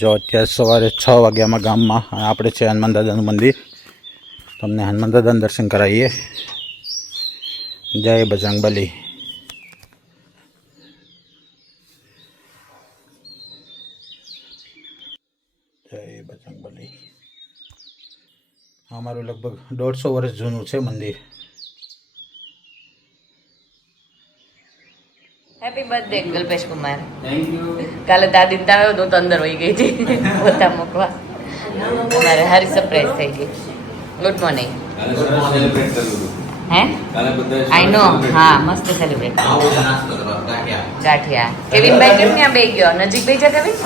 જો અત્યારે સવારે 6 વાગ્યામાં ગામમાં આપણે છે હનુમાન દાદાનું મંદિર. તમને હનુમાન દાદાના દર્શન કરાવીએ. જય બજરંગબલી. જય બજરંગબલી. અમારું લગભગ 150 વર્ષ જૂનું છે મંદિર. Happy birthday Kalpesh Kumar. Thank you. કાલે દાદી તાવ્યો તો અંદર વહી ગઈ હતી પોતા મૂકવા. અમારે હારી સરપ્રાઈઝ થઈ ગઈ. Good morning. હે આઈ નો. હા મસ્ત સેલિબ્રેટ. ગાંઠિયા. કેવિનભાઈ કેમ ત્યાં બેસી ગયો? નજીક બેસી જા કેવિન.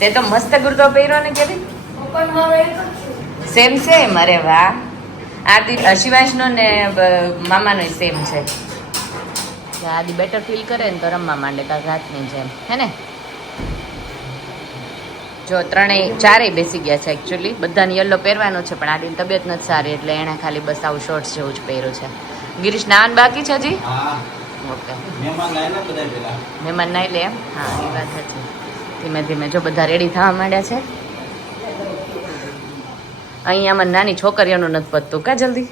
તે તો મસ્ત કુર્તો પહેર્યો ને કેવિન. Same same. અરે વાહ. આ શિવાંશનો ને મામાનો સેમ છે. આદિ બેટર ફીલ કરે ને તો રમવા માંડે કાલ રાતની જેમ હે ને. જો ચારેય બેસી ગયા છે એકચ્યુઅલી. બધાને યલો પહેરવાનો છે પણ આદિની તબિયત નથી સારી એટલે એણે ખાલી બસ આવું શોર્ટ્સ જેવું જ પહેર્યું છે. ગિરીશ નાન બાકી છે હજી? ઓકે. મહેમાન નાઈ લે એમ? હા એ વાત હતી. ધીમે ધીમે જો બધા રેડી થવા માંડ્યા છે. અહીંયામાં નાની છોકરીઓનું નથી પતતું કા જલ્દી.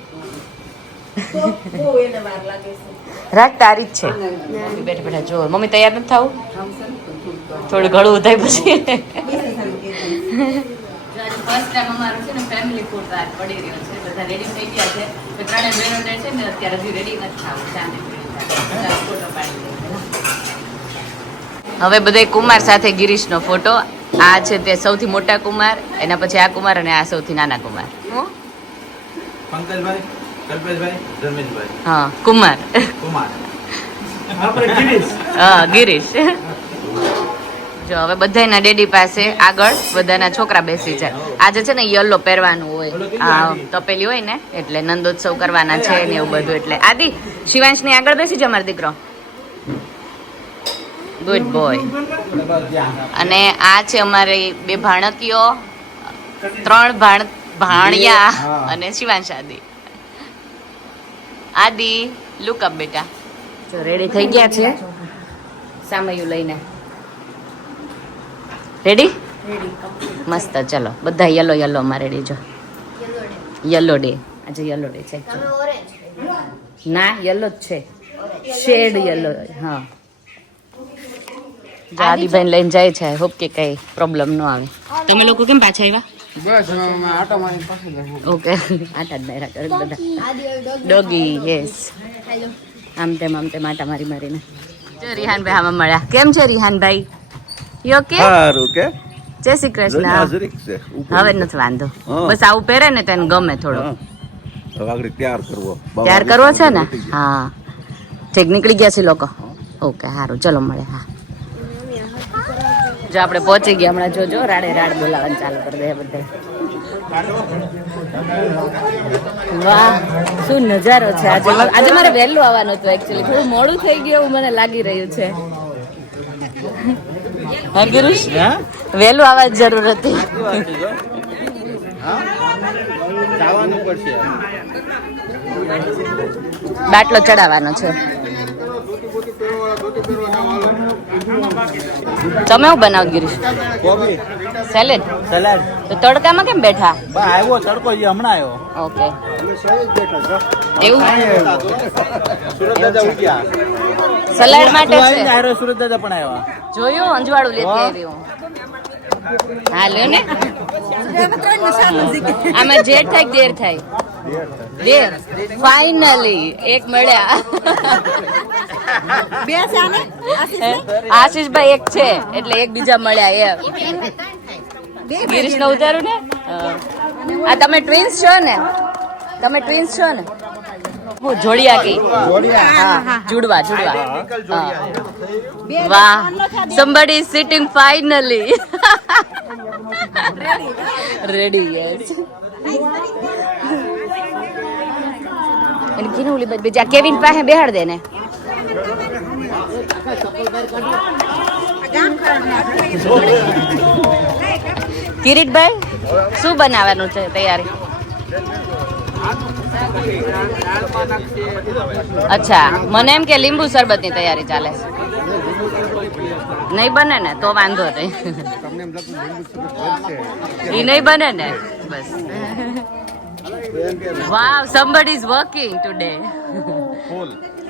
રાત તારી જ છે. બેઠા બેઠા જો મમ્મી તૈયાર નથી થવું? થોડું ઘણું થાય પછી. ફર્સ્ટ ટાઈમ અમારું છે ને ફેમિલી ફૂડ રાત પડી રહ્યો છે. બધા રેડી થઈ ગયા છે. ત્રણેય બહેનો છે ને અત્યારે હજી રેડી નથી થવું. ફોટો પાડી. હવે બધા કુમાર સાથે ગિરીશનો ફોટો. આ છે તે સૌથી મોટા કુમાર, એના પછી આ કુમાર અને આ સૌથી નાના કુમાર. પંકજભાઈ, કલ્પેશભાઈ, ધર્મેશભાઈ. હા કુમાર. હા ગિરીશ. જો હવે બધાના ડેડી પાસે આગળ બધાના છોકરા બેસી જાય. આજે છે ને યલો પહેરવાનું હોય. આ તપેલી હોય ને એટલે નંદોત્સવ કરવાના છે ને એવું બધું. એટલે આદિ શિવાંશ ની આગળ બેસી જાય મારો દીકરો. Good boy. અને આ છે અમારે 2 ભાણકીઓ, 3 ભાણિયા અને શિવાંશ. આદિ લુક અપ બેટા. જો રેડી થઈ ગયા છે સામયું લઈને. રેડી? મસ્ત. ચલો બધા યલો માં રેડી. જો યલો ડે. આજે યલો ડે છે. ના યલો જ છે. Shade yellow. હા આદિભાઈ લઈને જાય છે. હોપ કે કઈ પ્રોબ્લેમ ન આવે. તમે લોકો કેમ પાછા આવ્યા? ઓકે. આટા જ માર્યા કરે બધા. Doggy yes. આમ તેમ આટા મારીને. જો રિહાનભાઈ આમાં મળ્યા. કેમ છે રિહાનભાઈ? યો કે સારું કે જય શ્રી કૃષ્ણ. હવે નથી વાંધો. બસ આવું પહેરે ને તેને ગમે થોડું. તૈયાર કરવો છે ને? હા ઠીક. નીકળી ગયા છે લોકો. ઓકે સારું ચલો મળે. હા જો આપણે પહોંચી ગયા હમણાં. જોજો રાડે રાડ બોલાવવાનું ચાલુ કરી દે બધા. વાહ શું નજારો છે. આજે મારે વહેલું આવવાનું હતું એકચ્યુઅલી. થોડું મોડું થઈ ગયું એવું મને લાગી રહ્યું છે. હા ગિરીશ વહેલું આવવા જ જરૂર હતી. બાટલો ચડાવવાનો છે. તમે શું બનાવ ગિરીશ? સેલેડ. તો તડકામાં કેમ બેઠા? આવ્યો તડકો હમણાં આવ્યો. ઓકે એવું સલાડ માટે છે. સુરત દાદા પણ આવ્યા. જોયું અંજવાળું લેતી આવી હું. હા લ્યો ને. આમાં જેઠ થાય દેર થાય. દેર ફાઇનલી એક મળ્યા. આશીષભાઈ એક છે એટલે એક બીજા મળ્યા. એ ગિરીશ ને ઉતારું ને. આ તમે ટ્વિન્સ છો ને? હું જોડિયા કી. જુડવા. વાહ somebody is sitting finally. ready yes. એને કીનું ઓલી બીજા કેવિન પાસે બેહાડ દે ને. કિરીટભાઈ શું બનાવવાનું છે તૈયારી? અચ્છા મને એમ કે લીંબુ શરબત ની તૈયારી ચાલે છે. નહીં બને ને તો વાંધો નહીં. ઈ નહીં બને ને બસ. વાવ, somebody is working today.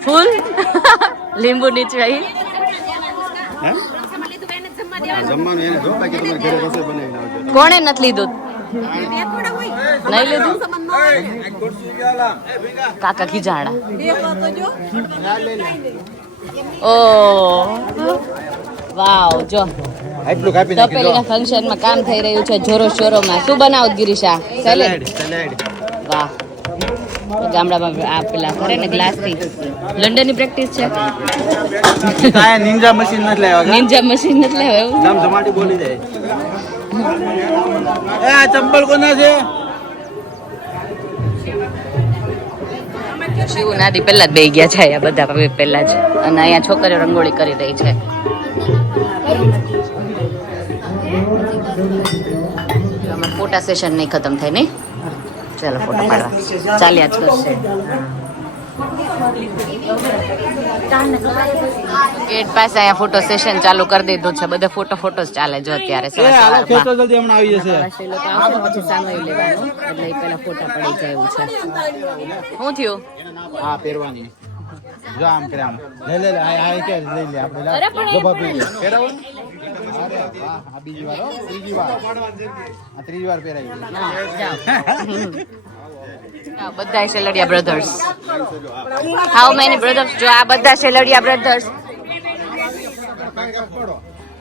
ફૂલ લીંબુ નીચવાઈ. કોણે નથી લીધું? નહીં લીધું. કાકા ખીજાણા. ઓ વાવ, જો તપેલીના ફંક્શનમાં કામ થઈ રહ્યું છે જોરો શોરોમાં. શું બનાવું ગિરીશા? સેલેડ. વાહ, ગામડામાં આ પેલા કરે ને ગ્લાસથી. લંડનની પ્રેક્ટિસ છે. નિંજા મશીન નથી લાવ્યા. નિંજા મશીન નથી લાવ્યા એવું? ધમાટી બોલી જાય. એ આ ચંપલ કોના છે? શિવ નાદી પહેલા જ બેહી ગયા છે અહીંયા બધા પહેલા જ. અને અહીંયા છોકરીઓ રંગોળી કરી રહી છે. અમારું ફોટા સેશન નહીં ખતમ થાય નહીં. ચાલો ફોટો પાડવા ચાલ્યા જ કરશે. ગેટ પાસે અહીંયા ફોટો સેશન ચાલુ કરી દીધું છે. બધા ફોટો જ ચાલે જો અત્યારે. જલ્દી હમણાં આવી જશે. સામાઈ લેવાનું એટલે પેલા ફોટા પડી જાય એવું છે. શું થયું? હા, પહેરવાની. જો આમ કરે આમ. લે આ કે લઈ લે આપણે. અરે પણ પહેરાવો. અરે વાહ, આ બીજી વાર હો, ત્રીજી વાર. આ ત્રીજી વાર પહેરાવી. બધા Sheladiya brothers. How many brothers? જો આ બધા શેલડિયા બ્રધર્સ.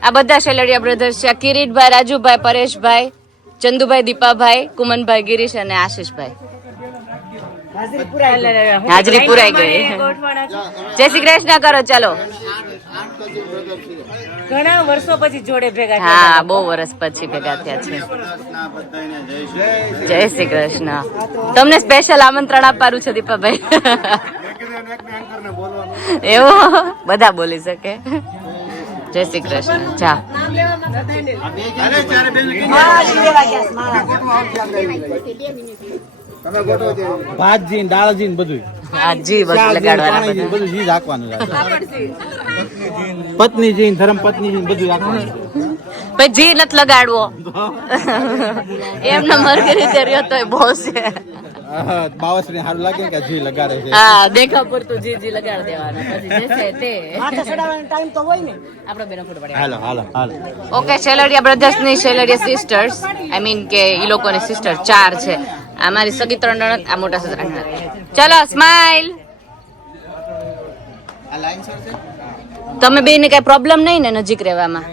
આ બધા શેલડિયા બ્રધર્સ છે. કિરીટભાઈ, રાજુભાઈ, પરેશભાઈ, ચંદુભાઈ, દીપાભાઈ, કુમનભાઈ, ગિરીશ અને આશીષભાઈ. હાજરી પુરાઈ ગઈ. જય શ્રી કૃષ્ણ કરો. ચાલો. ઘણા વર્ષો પછી જોડે ભેગા. હા, બહુ વર્ષ પછી ભેગા થયા છે. જય શ્રી કૃષ્ણ. તમને સ્પેશિયલ આમંત્રણ આપવાનું છે દીપાભાઈ. એવું બધા બોલી શકે. જય શ્રી કૃષ્ણ. જા. ભાતજી દાળજી બધું. હા જી, બધું લગાડવાના. બધું જી રાખવાનું. પત્ની જી, ધર્મ પત્ની જી બધું રાખવાનું. પછી જી નથી લગાડવો. એમને મરઘી રીતે રહ્યો તો બહુ છે. બાવસરી સારું લાગે કે જી લગાડે છે. હા, દેખા પૂરતું જી લગાડી દેવાનું. પછી જે છે તે ટાઈમ તો હોય ને. આપણો બેનો ફોટો પાડે. હાલો. ઓકે, શેલડિયા બ્રધર્સ ની શેલડિયા સિસ્ટર્સ, આઈ મીન કે ઈ લોકોની સિસ્ટર 4 છે. આ મારી સગી 3 નણંદ, આ મોટા સસરા. ચલો સ્માઈલ. તમે બે ને કઈ પ્રોબ્લેમ નહીં ને નજીક રહેવામાં?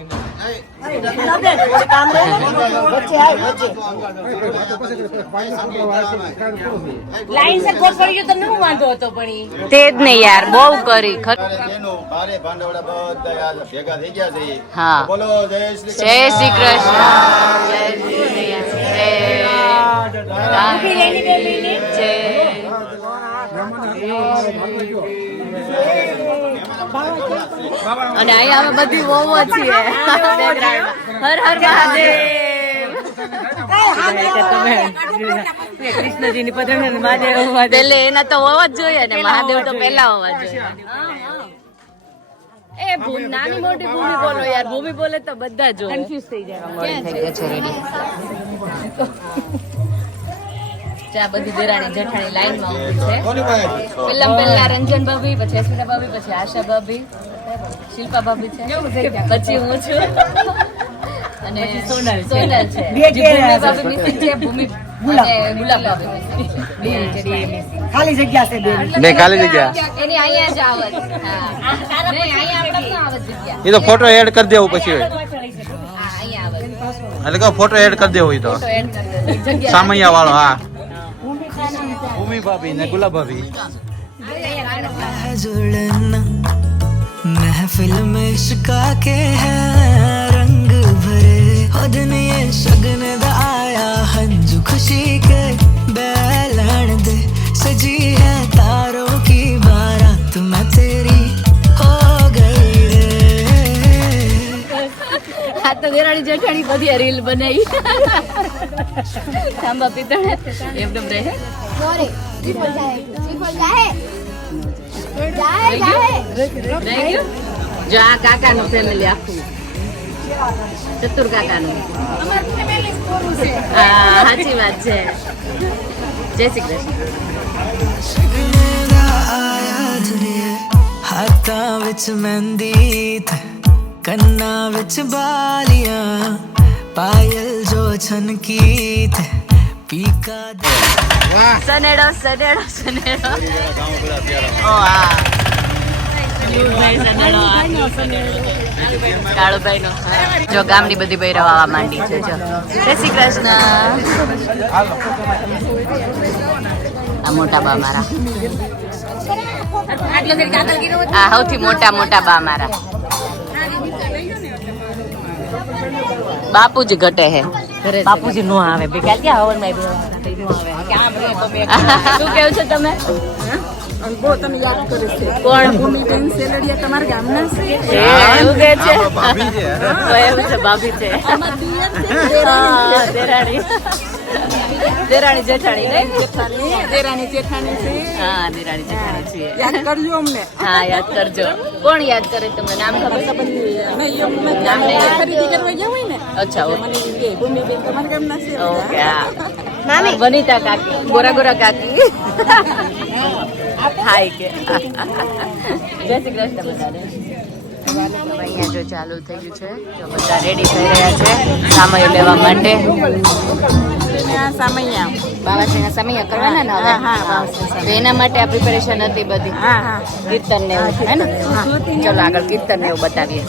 લાઈન સે કોટ પડી ગયો તમને શું વાંધો હતો? પણ તે જ નહીં યાર, બહુ કરી. હા, જય શ્રી કૃષ્ણ. અને અહીંયા અમે બધી વહુઓ છીએ. હર હર મહાદેવ. કૃષ્ણજી ની પધરામણી ને મહાદેવ એટલે એના તો હોવા જ જોઈએ ને. મહાદેવ તો પેલા હોવા જોઈએ. એ નાની મોટી ભૂમિ બોલો યાર. ભૂમિ બોલે તો બધા જો કન્ફ્યુઝ થઈ જાય. થઈ ગયા છે રેડી. આ બધી દેરાણી જેઠાણી લાઈનમાં ઊભી છે. પહેલા રંજન ભાભી, પછી અસ્મિતા ભાભી, પછી આશા ભાભી, શિલ્પા ભાભી છે, પછી હું છું અને સોનલ છે. ભૂમિ ભાભી મિસિંગ છે. ભૂમિ અને ગુલાબ ભાભી ખાલી જગ્યા છે. બે ખાલી જગ્યા. એની અહીંયા જ આવત. હા, નહીં અહીંયા આવત ના આવત જગ્યા. એ તો ફોટો એડ કરી દેવું પછી. હા, અહીંયા આવત. એટલે કે ફોટો એડ કરી દેવો. તો તો એડ કરી દે જગ્યા. સામૈયા વાળો. હા, ભૂમિ ભાભી ને ગુલાબ ભાભી. जुड़ना महफिल में इश्का के हैं रंग भरे हो दिन ये शगन दा आया हंजू खुशी के बैलन दे सजी है तारों की बारात मैं तेरी हो गई रे. આ તો દેરાણી જેઠાણી બધી રીલ બનાવી. સાંભા પિત્તળ એકદમ રહે. જો આ કાકાનું ફેમિલી આખું ચતુર કાકાનું. હા સાચી વાત છે. જય શ્રી કૃષ્ણ. शगन दा आया दुनिया हाथा विच मेहंदी थे कन्ना विच बालियां पायल जो छनकी थे पीका સનેડો સનેડો સનેડો. ઓ હા કાળુભાઈ નો. જો ગામની બધી બૈરાઓ આવવા માંડી છે. જો જય શ્રી કૃષ્ણ. આ મોટા બા મારા. આ સૌથી મોટા બા મારા. બાપુજી ઘટે હે. બાપુજી નો આવે બે ક્યાં હવન માં શું કેવું છો તમે? બહુ તમે યાદ કરે છે કોણ? ભૂમિબેન સેલડિયા તમારા ગામના છે એવું કે છે? એવું છે ભાભી છે. હા, દેરાણી જેઠાણી નહીં? દેરાણી જેઠાણી છે હા દેરાણી જેઠાણી છીએ. યાદ કરજો અમને હા યાદ કરજો. કોણ યાદ કરે તમને? નામ ખબર? નામ નહીં. ખરીદી કરવા ગયા હોય ને અચ્છા ઓકે. મને એમ કે ભૂમિબેન તમારા ગામના છે ઓકે હા. વનિતા કાકી, ગોરા કાકી. હાય કે. જય શ્રી કૃષ્ણ બધાને. અહીંયા જો ચાલુ થઈ ગયું છે. જો બધા રેડી થઈ રહ્યા છે સામયો લેવા માટે. સામૈયા બાવાશ્રીના સમયા કરવાના ને હવે. તો એના માટે આ પ્રિપેરેશન હતી બધી. હા હા કીર્તન ને એવું હે ને. ચલો આગળ કીર્તન ને એવું બતાવીએ.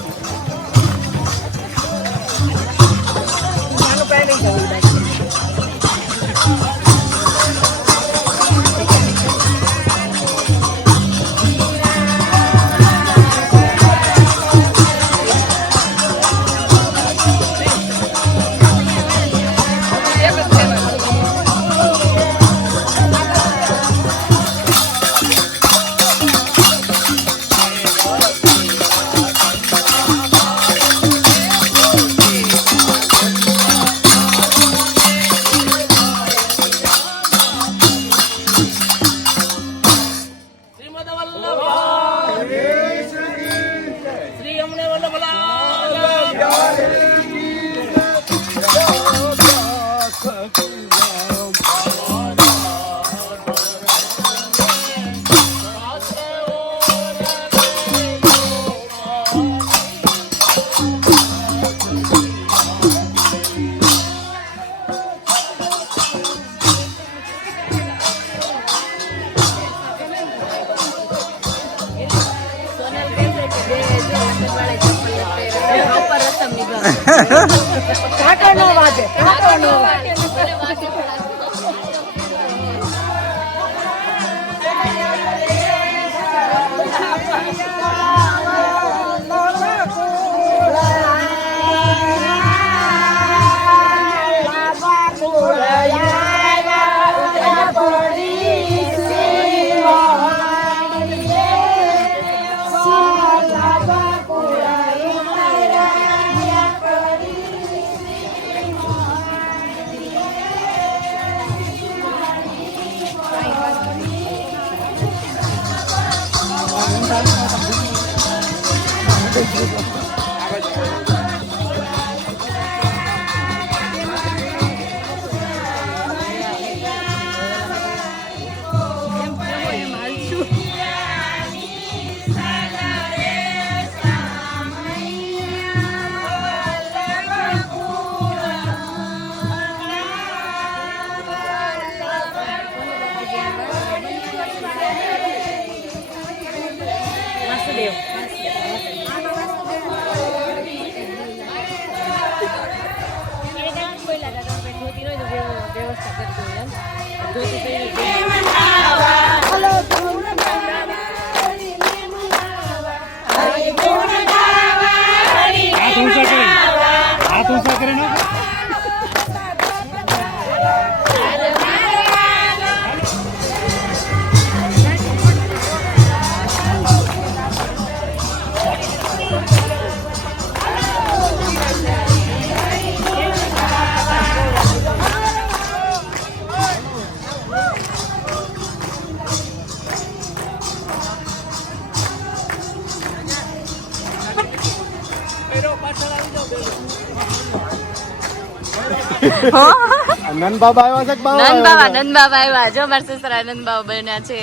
નંદ બાબા આવ્યા છે કે બાવા નંદ બાબા આવ્યા. જો મારા સસરા નંદ બાબા બન્યા છે.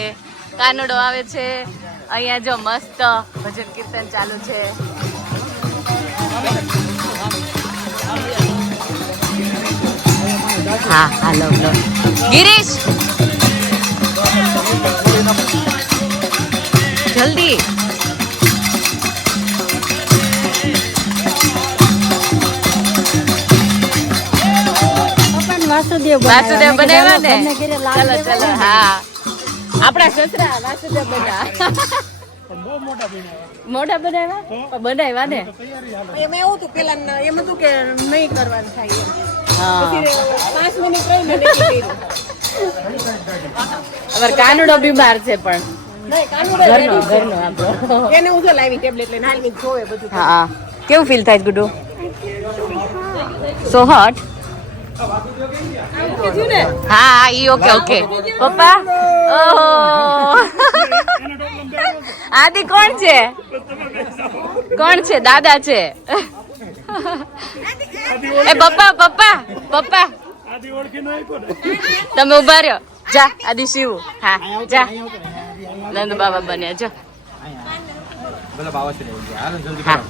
કાનડો આવે છે. અહીંયા જો મસ્ત ભજન કીર્તન ચાલુ છે. હા હાલો લો ગિરીશ જલ્દી. વાસુદેવ વાસુદેવ બનાવ્યા ને. ચલો ચલો ચલો હા આપણા સસરા વાસુદેવ બન્યા. મોટા બનાવ્યા બનાવ્યા ને. એમાં એવું હતું પેલા એમ હતું કે નહીં કરવાનું થાય એમ. હા પછી 5 મિનિટ રહીને નક્કી કર્યું. અમાર કાનુડો બીમાર છે પણ નહીં, કાનુડો ઘરનો ready છે. ઘરનો આપણો. એને હું તો લાવી ટેબ્લેટ લઈને હાલની જોવે બધું. હા કેવું ફીલ થાય ગુડુ? સો હોટ. કીધું ને હા ઈ ઓકે ઓકે. પપ્પા ઓહો આદિ કોણ છે? કોણ છે? દાદા છે. એ પપ્પા પપ્પા પપ્પા તમે ઉભા રહ્યો. જા આદિ શિવ. હા જા નંદ બાબા બન્યા જો. હા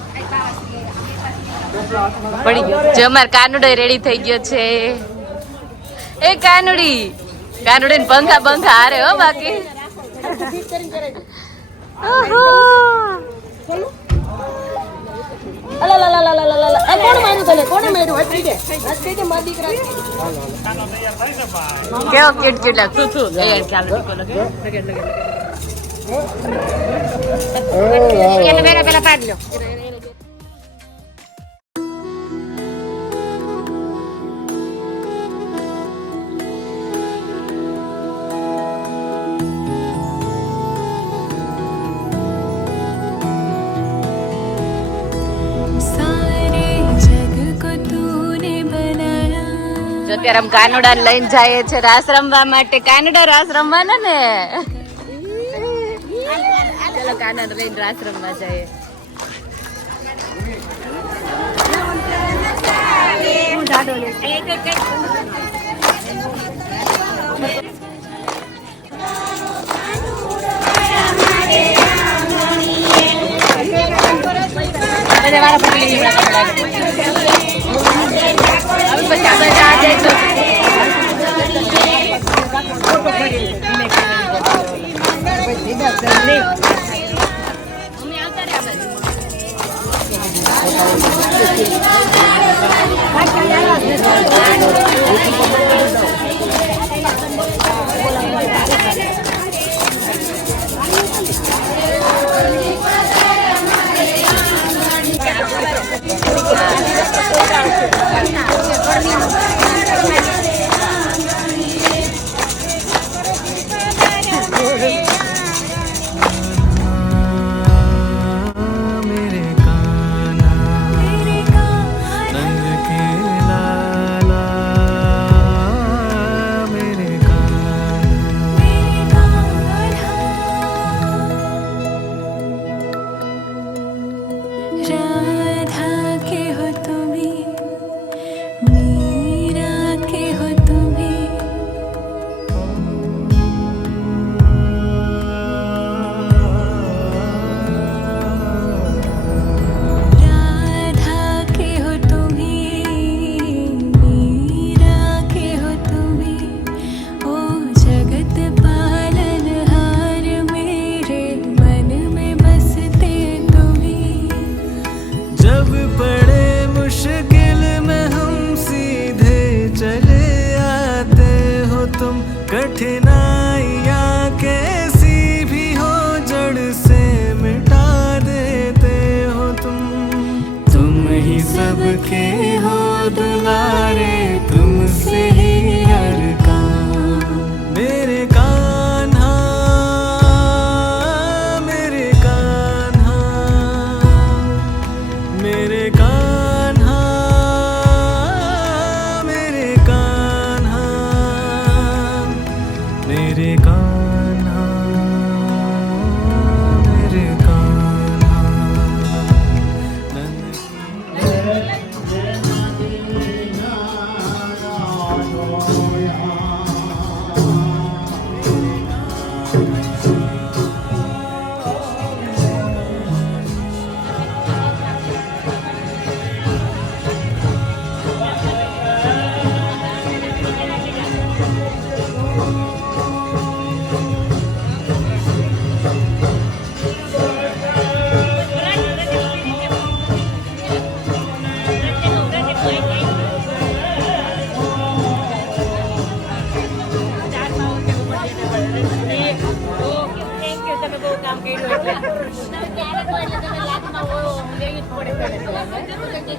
પડી ગયો. જો અમાર કાનુડો રેડી થઈ ગયો છે. એ કાનુડી કાનુડી ને પંખા પંખા હારે હો બાકી. ઓહો. આ કોણ માર્યું તને? કોણે માર્યું? હજી દે મારા દીકરા. કેવો ક્યુટ ક્યુટ લાગ. તું તું એ કાનુડી કોનો પેલા પાડ લો. જો અત્યારે આમ કાનુડા લઈને જાય છે રાસ રમવા માટે. કાનુડા રાસ રમવાના ને. ચલો કાનુડા લઈને રાસ રમવા જાય.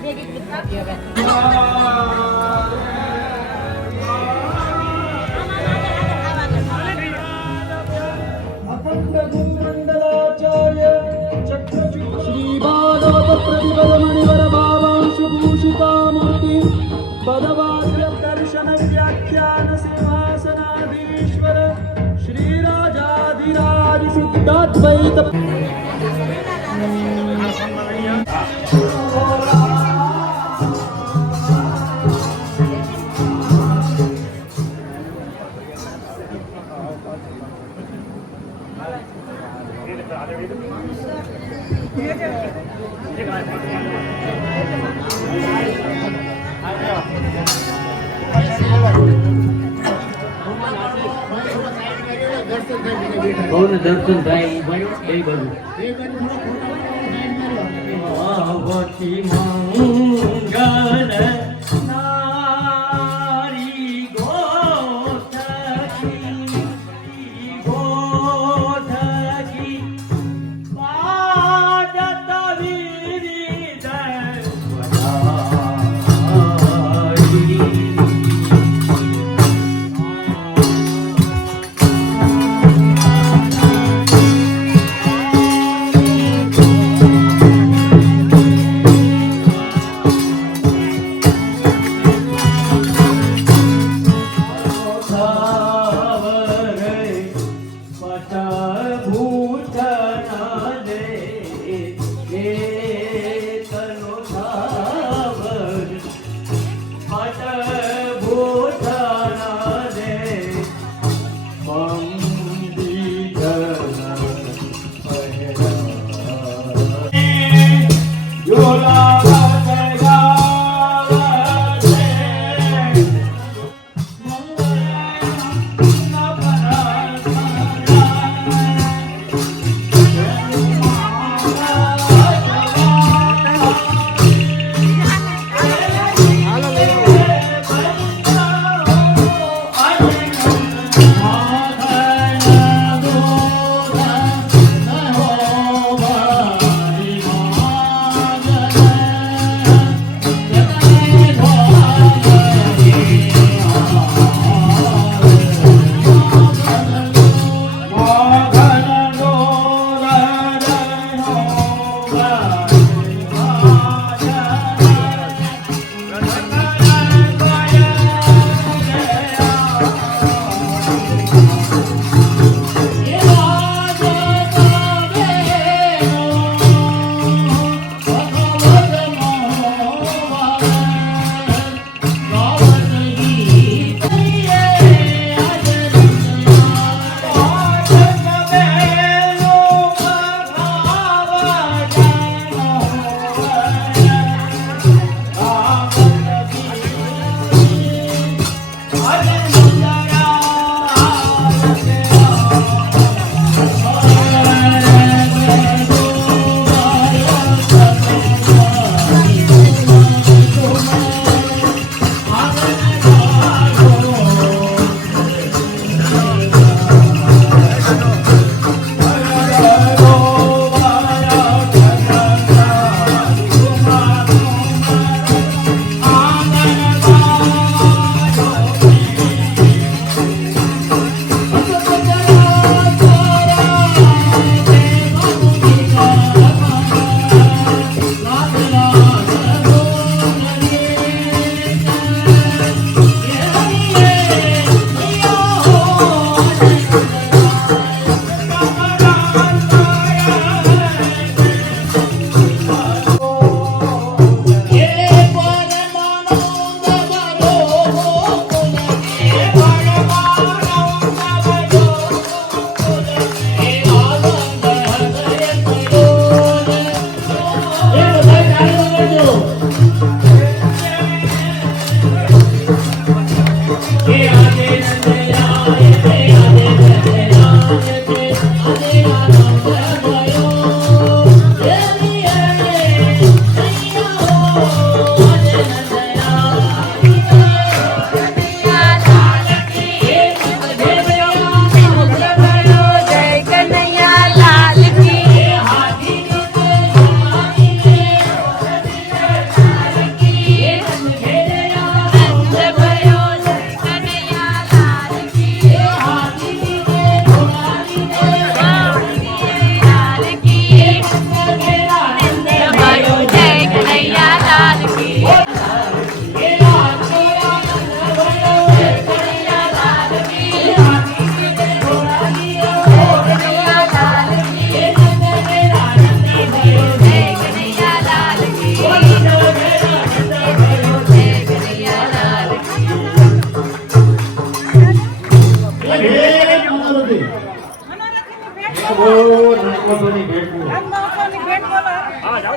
ભેગી જ નથી હવે. दर्शन व्याख्यान सिंहासनाधीश्वर श्री राजाधिराज सिद्धाद्वैत દર્શન થાય એ બાજુ પાર્વતી મંગલ નારી ગોઠકી પાદત વિવિધ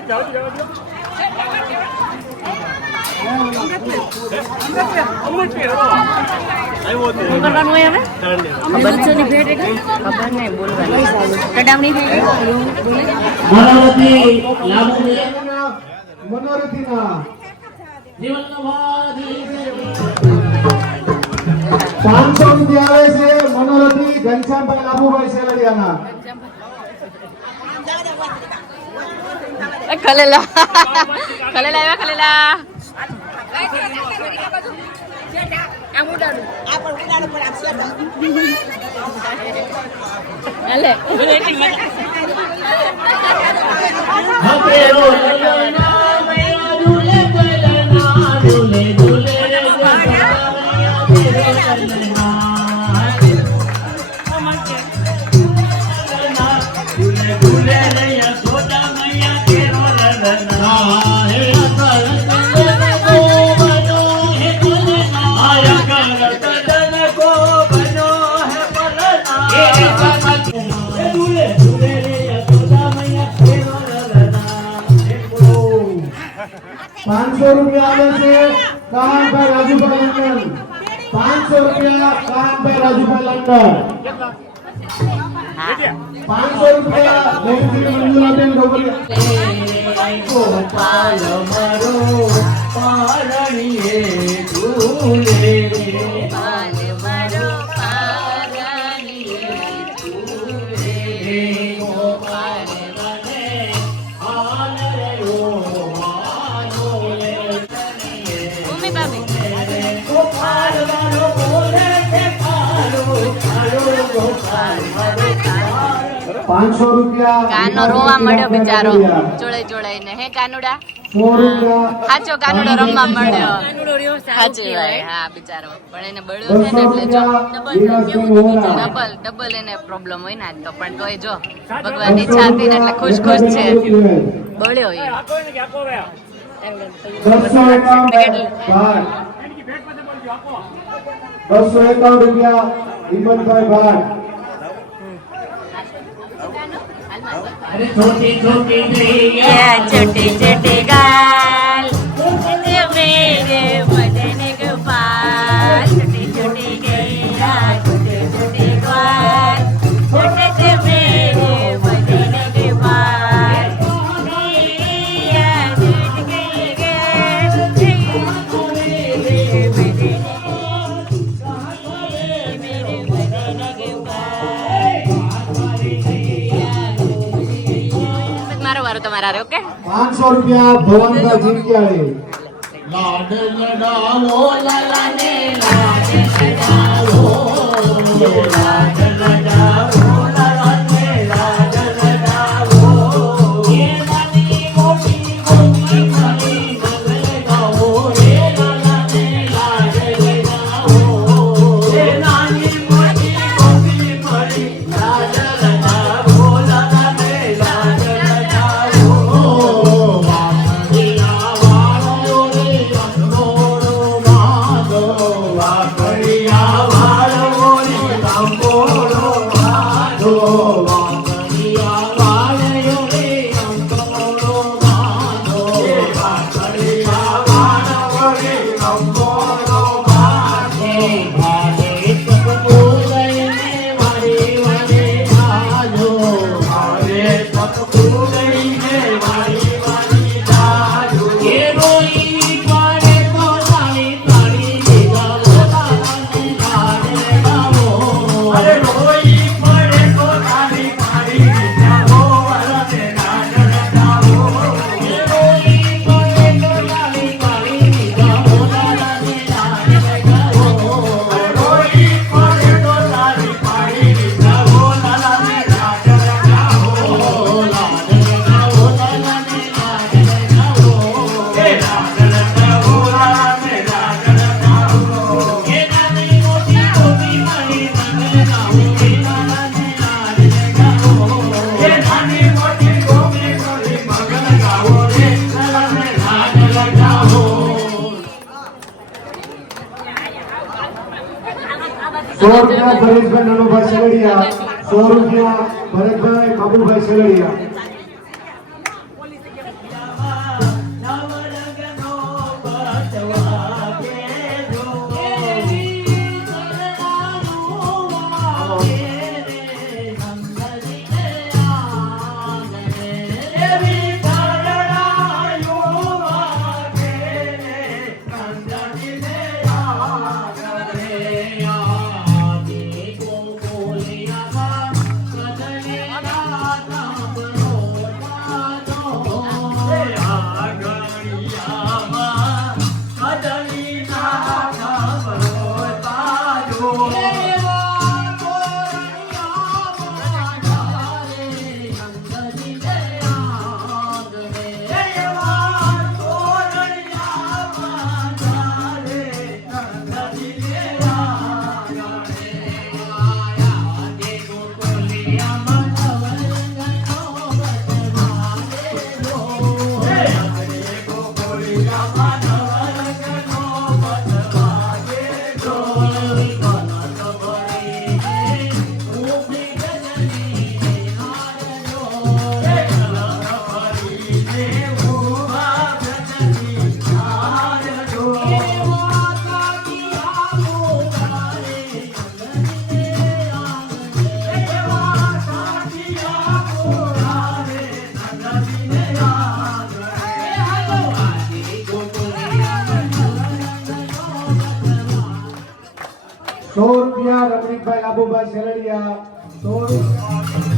શું કરવાનું હોય હવે? મહોત્સવની ભેટ એટલે? ખબર નહીં, બોલવાની. ચડામણી થઈ ગઈ? મનોરથી લાભ મનોરથીના જીવનવાદી 500 રૂપિયા આવે છે મનોરથી ઘનશ્યામભાઈ લાભુભાઈ સેલડિયાના. ખલેલા ખલેલા આવ્યા ખલેલા. હાલે. હકેરો લલના મૈયા ઝૂલે ગલના ઝૂલે ઝૂલે રે ગલના મૈયા લલના ઝૂલે ઝૂલે રે યશોદા મૈયા કેરો લલના હે અકલ તન કો બનો હે પલના અકલ તન કો બનો હે પલના હે ઝૂલે ઝૂલે રે યશોદા મૈયા કેરો લલના હે કો 500 રૂપિયા આવે છે કાનભાઈ રાજુભાઈ લંડન. 500 રૂપિયા કાનભાઈ રાજુભાઈ લંડન. 500 રૂપિયા બેનજી મંજુલાબેન ગોબરિયા. ગોપાલ મારો પારણીએ ઝૂલે ગોપાલ મને હાલ રહ્યો હાલો લે ભૂમિ ભાભી. ગોપાલ મારો બોલે છે કાલો કાલો ગોપાલ મારો 500 રૂપિયા કાનો રોવા મળ્યો બિચારો જોડાઈ જોડાઈને. હે કાનુડા? 100 રૂપિયા સાચો કાનુડો રમવા મળ્યો. કાનુડો રહ્યો સારું સાચી વાત. કહેવાય. હા બિચારો. પણ એને બળ્યો છે ને 200 એટલે જો રૂપિયા વિલાસબેન વોરા. ડબલ એને પ્રોબ્લેમ હોય ને આજ તો. પણ તોય જો ભગવાનની ઈચ્છા હતી ને એટલે ખુશ ખુશ છે. બળ્યો એ. 251 રૂપિયા હિંમતભાઈ ભાટ. અરે છોટી છોટી થઈ छोटी छोटी गाल मेरे बदन गोपाल छोटी छोटी गैया छोटे छोटे ग्वाल छोटे से मेरे बदन गोपाल મારો વારો તમારા રે. ઓકે 500 રૂપિયા ભવનભાઈ જીંકિયાળી. લાડ લડાવો લાલાને લાડ લડાવો લાડ લડાવો લાલાને લાડ લડાવો એ નાની મોટી મોટી નાની ગગલ ગાવો એ લાલાને લાડ લડાવો એ નાની મોટી મોટી મોટી લાડ લડાવો લાલાને લાડ લડાવો વાકડિયા વાળો રે અંગોરો માધો વાકડિયા વાળો રે અંગોરો માધો વાકડિયા વાળો રે અંગોરો માધો વાકડિયા વાળો રે અંગોરો માધો ભાલે તક બોલઈને વારે વારે આજો ભાલે તક બોલઈને વારે વારે આજો એ રોઈ પાડે તો તાળી તાળી દીધા બોલાને ગાડે ગાવો અરે રોઈ પડે તો તાળી તાળી દીધા બોલાને ગાડે ગાવો એ રોઈ પડે તો તાળી તાળી દીધા બોલાને ગાડે ગાવો રોઈ પડે તો તાળી તાળી દીધા બોલાને ગાડે ગાવો લાડ લગાવો લાલાને લાડ લગાવો એ લાડ લગાવો લાલાને લાડ લગાવો એ નાની મોટી મોટી મારી લાડ લગાવો એ લાલાને લાડ લગાવો એ નાની મોટી મોટી મોટી મગ લગાવો રે લાલાને લાડ લગાવો 100 રૂપિયા પરેશભાઈ નાનુભાઈ સેલડિયા. 100 રૂપિયા ભરતભાઈ બાબુભાઈ સેલડિયા. ₹100 રમણીકભાઈ લાભુભાઈ સેલડિયા 100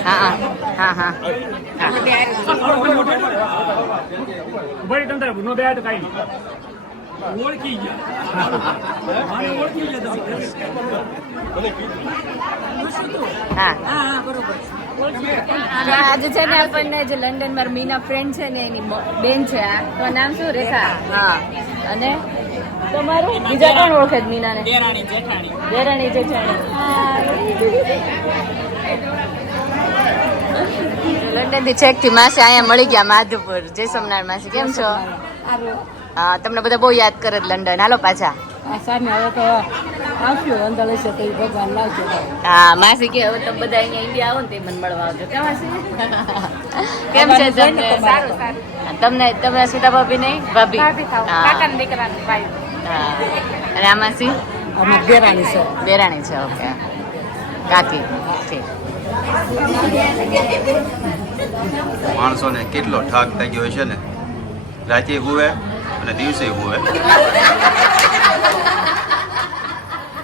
હા હા હા ઉભા રહી તંત્ર નો બે તો કઈ ઓળખી ગયા આને ઓળખી ગયા હા આજે છે ને આપણને જે લંડન મારી મીના ફ્રેન્ડ છે ને એની બેન છે આ તો નામ શું રેખા હા અને તમારું બીજા કોણ ઓળખે છે મીનાને દેરાણી જેઠાણી લંડન થી છેક થી માસી અહીંયા મળી ગયા માધુપુર જય સોમનાથ માસી કેમ છો હા તમને બધા બહુ યાદ કરે છે લંડન હાલો પાછા સામે હવે તો આવશું અંદર હશે તો ભગવાન લાવશે હા માસી કે હવે તમે બધા અહીંયા ઇન્ડિયા આવો ને તે મને મળવા આવજો કેમ માસી કેમ છે તમને સારું તમને તમે સીતા ભાભી નહીં ભાભી હા અને આ માસી અમાર દેરાણી છે દેરાણી છે ઓકે કાકી ઠીક માણસોને કેટલો ઠાક લાગ્યો હોય છે ને રાતે હુવે અને દિવસે હુવે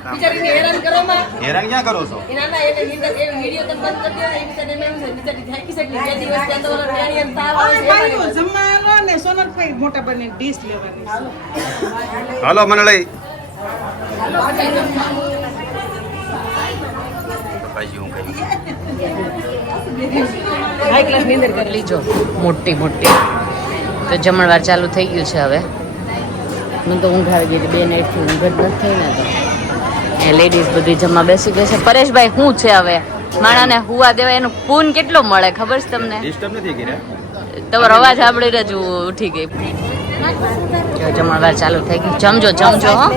બિચારીને હેરાન કરો માં હેરાન ક્યાં કરો છો એના ના એટલે નીંદર એ વિડિયો તો બંધ કરી દો એ બિચારી મેં છે બિચારી થાકી શકે બે દિવસ ત્યાં તો ટેણી એમ તાવ આવે છે જમવાનો ને સોનલભાઈ મોટા બને ડીશ લેવાની હાલો મને લઈ ભાઈ હું કઈ હાઈ ક્લાસ ની અંદર કરી લીજો મોટી મોટી તો જમણવાર ચાલુ થઈ ગયું છે હવે મને તો ઊંઘ આવી ગઈ હતી બે નાઈટથી ઊંઘ જ નથી થઈ ને તો એ લેડીઝ બધી જમવા બેસી ગઈ છે પરેશભાઈ શું છે હવે માણાને હુવા દેવાય એનું પૂન કેટલો મળે ખબર છે તમને ડિસ્ટર્બ નથી કર્યા તમારો અવાજ સાંભળીને જ હું ઉઠી ગઈ જો જમણવાર ચાલુ થઈ ગયું જમજો જમજો હો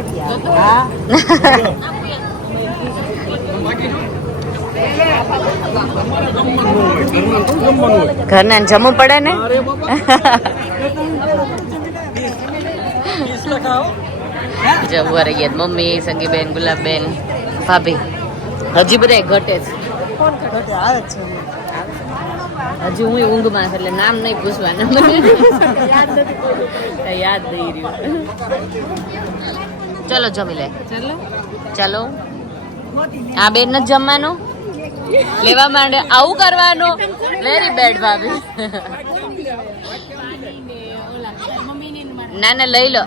ઘરને જમવું પડે ને જમવા રહી ગયા મમ્મી સંગીબેન ગુલાબબેન ભાભી હજી બધા ઘટે છે હજી હું ઊંઘમાં છું એટલે નામ નહીં પૂછવાના યાદ નહીં રહ્યું ચલો જમી લે ચલો આ બેન નથી જમવાનું લેવા માંડે આવું કરવાનું વેરી બેડ ભાભી ના ના લઈ લો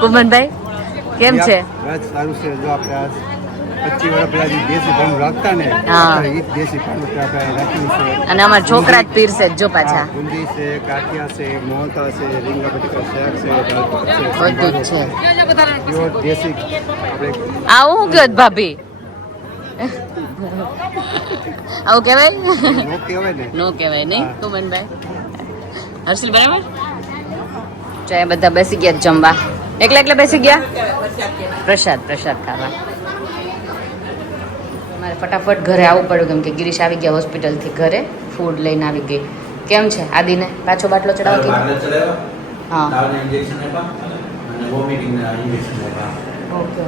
કુમનભાઈ કેમ છે સારું છે જો આપણે આ 25 વર્ષ પહેલા જે દેશી ભાણું રાખતા ને હા. એ જ દેશી ભાણું આપણે રાખ્યું છે અને અમારા છોકરા જ પીરસે જ જો પાછા બુંદી છે કાઠિયા છે મોહનતા છે રીંગણા બટેકા શાક છે દાળ ભાત છે બધું જ છે પ્યોર દેશી આપણે આવું હું ગયો ભાભી આવું કહેવાય નો કહેવાય ને નો કહેવાય નહીં કુમનભાઈ હર્ષિલ બરાબર ચાય બધા બેસી ગયા જમવા એકલા બેસી ગયા પ્રસાદ ખાવા મારે ફટાફટ ઘરે આવવું પડ્યું કેમ કે ગિરીશ આવી ગયા હોસ્પિટલથી ઘરે ફૂડ લઈને આવી ગઈ કેમ છે આદિને પાછો બાટલો ચડાવો કે હા ઓકે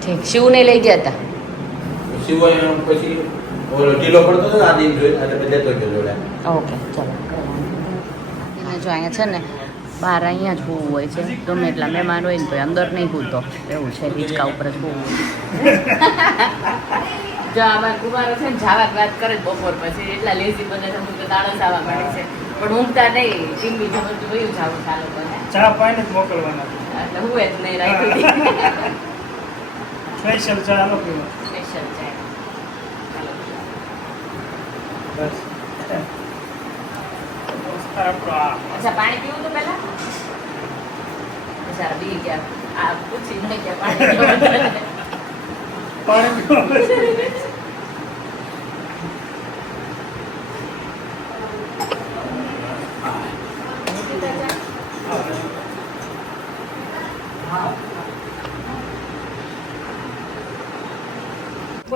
ઠીક શિવને લઈ ગયા હતા ઓકે ચલો અને જો અહીંયા છે ને બહાર અહીંયા જ હોવું હોય છે ગમે એટલા મહેમાન હોય ને તો અંદર નહીં હોતો એવું છે હિંચકા ઉપર જ હોવું જો આમાં કુમારો છે ને જાવા વાત કરે બપોર પછી એટલા લેઝી બને છે તો દાણસ આવવા માંડે છે પણ ઊંઘતા નહીં ટીમ બીજું બધું વયું જાવું ચાલુ કરે ચા પાઈને જ મોકલવાના એટલે હું જ નહીં રાખી સ્પેશિયલ ચા આલો પીવો સ્પેશિયલ છે બસ અચ્છા પાણી પીવું તો પહેલા અચ્છા બી ગયા આ પૂછી નહીં કે પાણી પાણી પીવો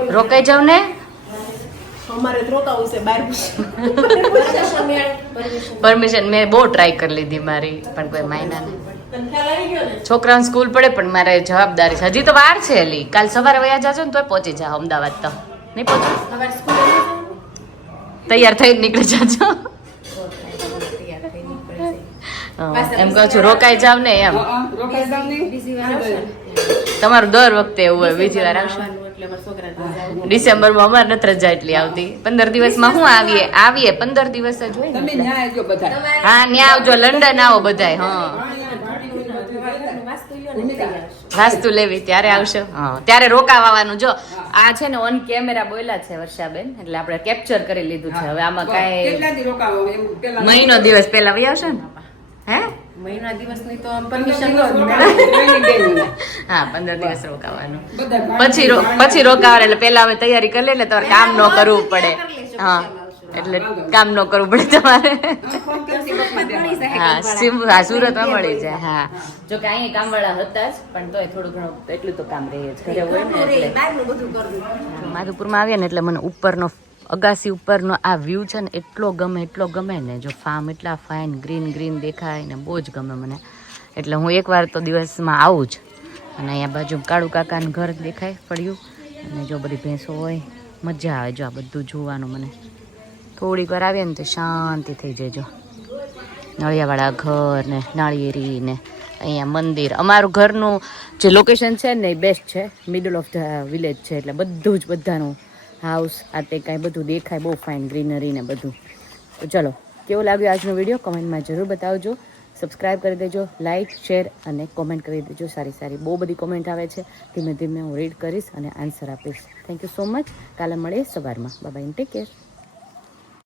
રોકાઈ જાવ ને અમારે તો રોકાવું છે બહાર પરમિશન મેં બહુ ટ્રાય કરી લીધી મારી પણ કોઈ માયના નહીં તને ખ્યાલ આવી ગયો ને છોકરાઓને સ્કૂલ પડે પણ મારે જવાબદારી છે હજી તો વાર છે એલી કાલ સવારે વયા જાજો ને તોય પહોંચી જાઓ અમદાવાદ તો નહીં પહોંચો સવારે સ્કૂલે તૈયાર થઈને નીકળી જાજો એમ કહું છું રોકાઈ જાવ ને એમ બીજી વાર આવશે ને તમારું દર વખતે એવું હોય બીજી વાર આવશે આવવાનું એટલે અમારા છોકરા ડિસેમ્બરમાં અમારે નથી રજા એટલી આવતી 15 દિવસમાં શું આવીએ 15 દિવસ જ હોય ને હા ન્યા આવજો લંડન આવો બધાય હા વાસ્તુ લેવી ત્યારે આવશો હા ત્યારે રોકાવાનું જો આ છે ને ઓન કેમેરા બોલ્યા છે વર્ષાબેન એટલે આપણે કેપ્ચર કરી લીધું છે હવે આમાં કાંઈ મહિનો દિવસ પહેલા વહી આવશે ને હે મહિના દિવસની તો પરમિશન હા 15 દિવસ રોકાવાનું પછી રોકાવાનું એટલે પેલા હવે તૈયારી કરી લે એટલે તમારે કામ ન કરવું પડે હા એટલે કામ ન કરવું પડે તમારે હા સુરતમાં મળી જાય હા જો કે અહીંયા કામવાળા હતા જ પણ તોય થોડું ઘણું એટલું તો કામ રહે જ ઘરે હોય ને એટલે માધુપુરમાં આવીએ ને એટલે મને ઉપરનો અગાસી ઉપરનો આ વ્યૂ છે ને એટલો ગમે ને જો ફાર્મ એટલા ફાઇન ગ્રીન દેખાય ને બહુ જ ગમે મને એટલે હું એકવાર તો દિવસમાં આવું જ અને અહીંયા બાજુ કાળુ કાકાનું ઘર દેખાય પડ્યું અને જો બધી ભેંસો હોય મજા આવે જો આ બધું જોવાનું મને થોડીક વાર આવીએ ને તો શાંતિ થઈ જાય જો નળિયાવાળા ઘર ને નાળિયેરી ને અહીંયા મંદિર અમારું ઘરનું જે લોકેશન છે ને એ બેસ્ટ છે મિડલ ઓફ ધ વિલેજ છે એટલે બધું જ બધાનું હાઉસ આ તે કાંઈ બધું દેખાય બહુ ફાઇન ગ્રીનરી ને બધું તો ચલો કેવો લાગ્યો આજનો વિડીયો કમેન્ટમાં જરૂર બતાવજો સબસ્ક્રાઈબ કરી દેજો લાઇક શેર અને કોમેન્ટ કરી દેજો સારી બહુ બધી કોમેન્ટ આવે છે ધીમે ધીમે હું રીડ કરીશ અને આન્સર આપીશ થેન્ક યુ સો મચ કાલે મળીએ સવારમાં બાય ટેક કેર